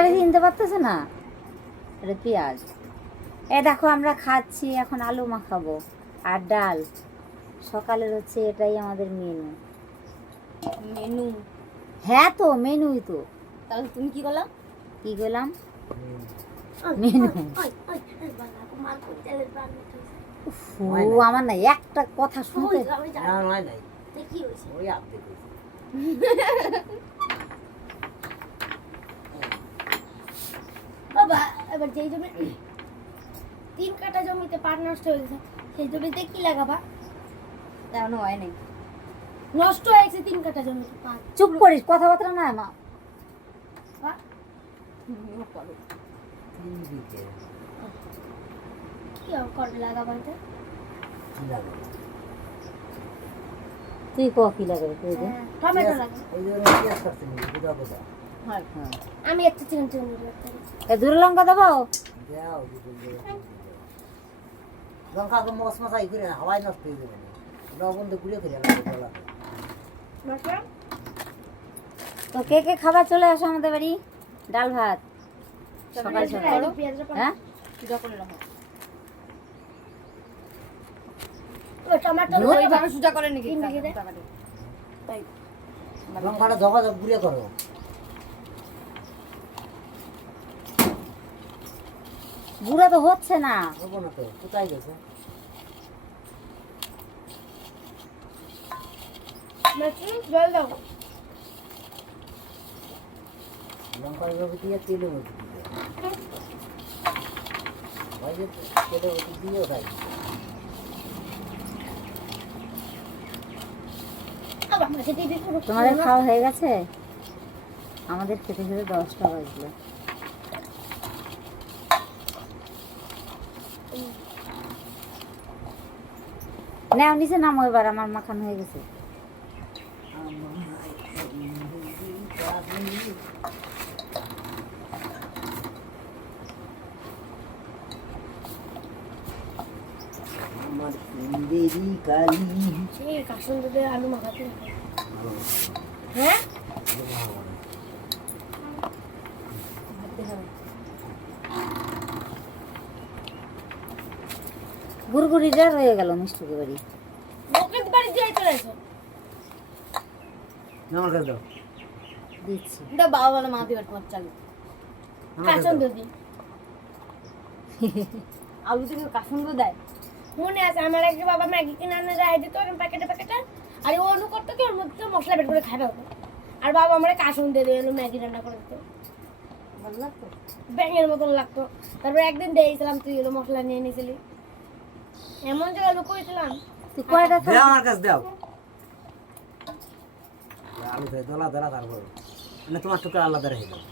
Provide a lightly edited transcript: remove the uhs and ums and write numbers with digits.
পেঁয়াজটা চিনতে পারতেছে না, এটা পেঁয়াজ। দেখো আমরা খাচ্ছি এখন আলু মাখাবো আর ডাল। সকালের হচ্ছে এটাই আমাদের মেনু। মেনু? হ্যাঁ তো মেনুই তো। তাহলে তুমি কি করলা? কি করলাম? মেনু। ও আমার না একটা কথা শুনতে বাবা এবার যেই জমি 3 কাঠা জমিতে পাট নষ্ট হয়ে গেছে, সেই জমিতে কি লাগাবা? এখনো হয় নাই। নষ্ট হয়েছে 3 কাঠা জমিতে পাট। চুপ করিস, কথাবার্তা না মা। বা কি করবে লাগাবা এটা? তুই ক কি লাগাবে? টমেটো লাগাবো। হ্যাঁ, আমি একটা চিকেন চিকেন দূরে লঙ্কা দেবো। লঙ্কা তো মশ মশাই করে হাওয়ায় নষ্ট হয়ে যাবে, লবণ দিয়ে গুঁড়ো করে তো কে কে খাবার চলে আসো আমাদের বাড়ি? ডাল ভাত সকাল সকাল। হ্যাঁ টমেটো ওইভাবে সোজা করে নাকি? লঙ্কাটা ধোকা গুঁড়ো করো। গুঁড়া তো হচ্ছে না। হবো না তো, কোথায় গেছে? জল দাও। লঙ্কার রবি দিয়ে তেলের মধ্যে দিয়ে ভাই যে তেলের মধ্যে দিয়েও তাই। তোমাদের খাওয়া হয়ে গেছে? আমাদের খেতে খেতে 10টা বাজলো। নাও নিচে নামো, এবার আমার মাখানো হয়ে গেছে। আমার সুন্দরী কালী। সেই কাসুন দুধে আলু মাখাতে হবে। হ্যাঁ গুড়গুড়িটা রয়ে গেল মিষ্টিকে বাড়ি। বকেট বাড়ি দিয়ে চলে এসো। আমার কাছে দাও। দিচ্ছি। এটা বাবা বলে মা দিবে তোমার চালু। কাসুন দুধি আলু থেকে কাসুন্দ দেয়। মনে আছে আমার আগে বাবা ম্যাগি কিনে আনে রায় দিত প্যাকেটে প্যাকেটে, আর ও অনু করতো কি ওর মধ্যে মশলা বের করে খাবে ওকে। আর বাবা আমার কাসুন দিয়ে দিল ম্যাগি রান্না করে দিত, ভালো লাগতো। ব্যাঙের মতন লাগতো। তারপরে একদিন দিয়েছিলাম, তুই এলো মশলা নিয়ে নিয়েছিলি, এমন জায়গায় লুকিয়েছিলাম। তুই কয়টা দাও আমার কাছে দাও। আলু খাই দলা দলা, তারপর মানে তোমার টুকরা আলাদা রেখে দাও।